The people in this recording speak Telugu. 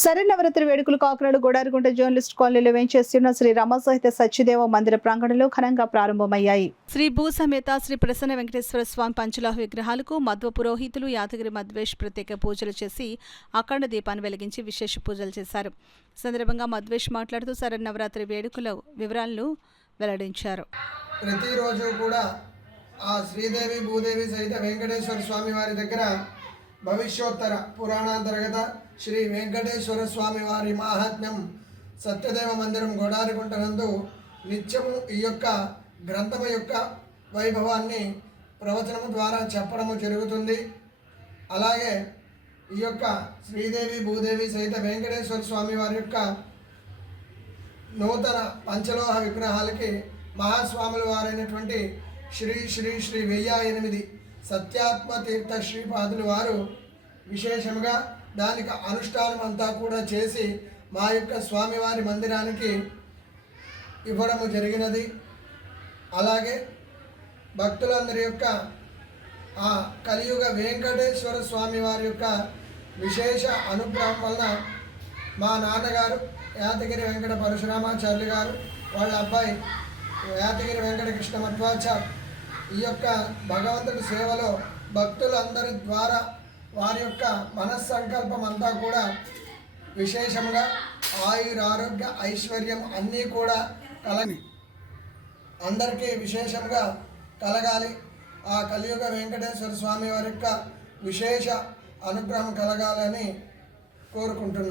శరన్నవరాత్రి వేడుకలు కాకినాడ గోడారిగుంట జర్నలిస్ట్ కాలనీలో వేంచేస్తున్న శ్రీ రమసహిత సత్యదేవ మందిర ప్రాంగణంలో ఘనంగా ప్రారంభమయ్యాయి. శ్రీ భూసమేత శ్రీ ప్రసన్న వెంకటేశ్వర స్వామి పంచలోహ విగ్రహాలకు మధ్వ పురోహితులు యాదగిరి మధ్వేష్ ప్రత్యేక పూజలు చేసి అఖండ దీపాన్ని వెలిగించి విశేష పూజలు చేశారు. సందర్భంగా మధ్వేష్ మాట్లాడుతూ శరన్నవరాత్రి వేడుకల వివరాలను వెల్లడించారు. ప్రతిరోజు కూడా ఆ శ్రీదేవి భూదేవి సహిత వెంకటేశ్వర స్వామి వారి దగ్గర భవిష్యోత్తర పురాణాంతర్గత శ్రీ వెంకటేశ్వర స్వామి వారి మాహాత్మ్యం సత్యదేవ మందిరం గోడారిగుంట నందు నిత్యము ఈ యొక్క గ్రంథము యొక్క వైభవాన్ని ప్రవచనము ద్వారా చెప్పడము జరుగుతుంది. అలాగే ఈ యొక్క శ్రీదేవి భూదేవి సహిత వెంకటేశ్వర స్వామి వారి యొక్క నూతన పంచలోహ విగ్రహాలకి మహాస్వాముల వారైనటువంటి శ్రీ శ్రీ శ్రీ 1008 సత్యాత్మ తీర్థ శ్రీపాదులు వారు విశేషంగా దానికి అనుష్ఠానం అంతా కూడా చేసి మా యొక్క స్వామివారి మందిరానికి ఇవ్వడము జరిగినది. అలాగే భక్తులందరి యొక్క ఆ కలియుగ వెంకటేశ్వర స్వామి వారి యొక్క విశేష అనుగ్రహం వలన మా నాన్నగారు యాదగిరి వెంకట పరశురామాచార్యులు గారు, వాళ్ళ అబ్బాయి యాదగిరి వెంకట కృష్ణ మధ్వాచార్య ఈ యొక్క భగవంతుడి సేవలో భక్తులందరి ద్వారా వారి యొక్క మనస్సంకల్పం అంతా కూడా విశేషంగా ఆయురారోగ్య ఐశ్వర్యం అన్నీ కూడా అందరికీ విశేషంగా కలగాలి. ఆ కలియుగ వెంకటేశ్వర స్వామి వారి యొక్క విశేష అనుగ్రహం కలగాలని కోరుకుంటున్నాను.